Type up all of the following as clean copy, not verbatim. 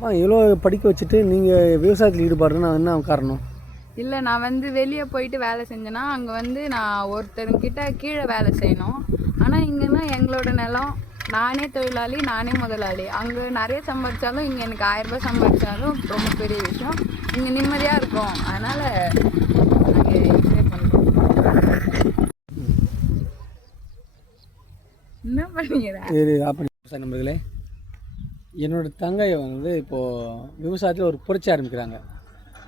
இவ்வளோ படிக்க வச்சுட்டு நீங்கள் விவசாயத்தில் ஈடுபாடுன்னா என்ன காரணம்? இல்லை, நான் வந்து வெளியே போயிட்டு வேலை செஞ்சேன்னா அங்கே வந்து நான் ஒருத்தர்கிட்ட கீழே வேலை செய்யணும். ஆனால் இங்கேன்னா எங்களோட நிலம், நானே தொழிலாளி, நானே முதலாளி. அங்கே நிறைய சம்பாதிச்சாலும் இங்கே எனக்கு 1000 ரூபாய் சம்பாதிச்சாலும் ரொம்ப பெரிய விஷயம். இங்கே நிம்மதியாக இருக்கும். அதனால் நாங்கள் இதே பண்ணுறோம். என்ன பண்ணுறேன் விவசாய நண்பர்களே, என்னோடய தங்கை வந்து இப்போது விவசாயத்தில் ஒரு புரட்சி ஆரம்பிக்கிறாங்க.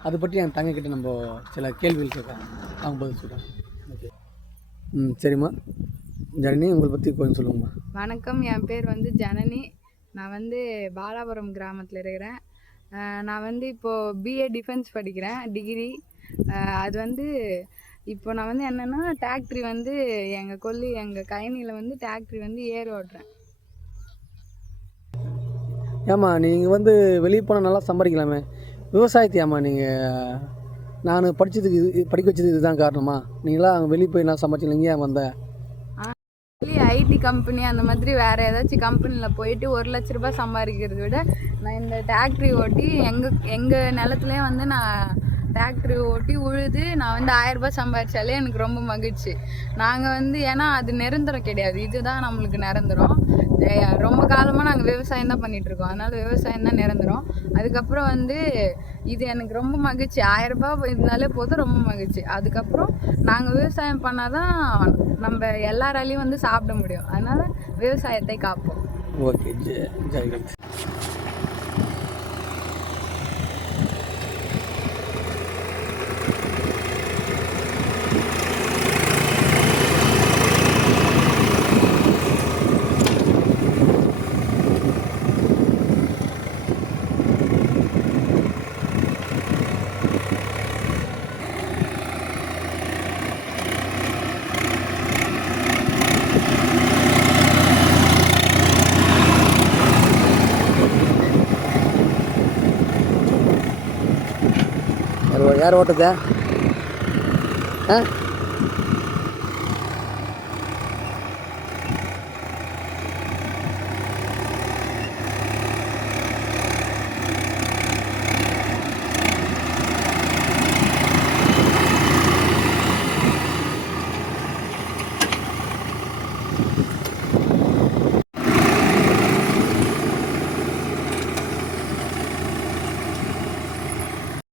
அதை பற்றி என் தங்கைக்கிட்ட நம்ம சில கேள்விகள் கேட்குறாங்க, அவங்க பதில் சொல்கிறாங்க. ஓகே, சரிம்மா. ஜனனி, உங்களை பற்றி கொஞ்சம் சொல்லுங்கம்மா. வணக்கம், என் பேர் வந்து ஜனனி. நான் வந்து பாலாபுரம் கிராமத்தில் இருக்கிறேன். நான் வந்து இப்போது பிஏ டிஃபென்ஸ் படிக்கிறேன், டிகிரி. அது வந்து இப்போ நான் வந்து என்னென்னா டிராக்டரி வந்து எங்கள் கயனியில் வந்து டிராக்டரி வந்து ஏர் ஓட்டுறேன். ஏம்மா, நீங்கள் வந்து வெளியே போனால் நல்லா சம்பாதிக்கலாமே, விவசாயத்தை ஏம்மா நீங்கள் நான் படித்ததுக்கு படிக்க வச்சது இதுதான் காரணமா? நீங்களாம் அங்கே வெளியே போய் நான் சம்பாதிச்சிங்க ஏன் வந்தேன்? ஐடி கம்பெனி அந்த மாதிரி வேறு ஏதாச்சும் கம்பெனியில் போயிட்டு 1 லட்ச ரூபாய் சம்பாதிக்கிறத விட நான் இந்த டிராக்டரி ஓட்டி எங்கள் நிலத்துலேயே வந்து நான் டிராக்டரி ஓட்டி உழுது நான் வந்து 1000 ரூபாய் சம்பாதிச்சாலே எனக்கு ரொம்ப மகிழ்ச்சி. நாங்கள் வந்து ஏன்னா அது நிரந்தரம் கிடையாது, இதுதான் நம்மளுக்கு நிரந்தரம். ரொம்ப காலமாக நாங்கள் விவசாயம் தான் பண்ணிகிட்ருக்கோம், அதனால் விவசாயம் தான் நிரந்தரம். அதுக்கப்புறம் வந்து இது எனக்கு ரொம்ப மகிழ்ச்சி. 1000 ரூபாய் இருந்தாலே போதும், ரொம்ப மகிழ்ச்சி. அதுக்கப்புறம் நாங்கள் விவசாயம் பண்ணால் தான் நம்ம எல்லாராலையும் வந்து சாப்பிட முடியும். அதனால் விவசாயத்தை காப்போம். ஓகே, ஜெயகந்த். யார் ஓட்டுதா?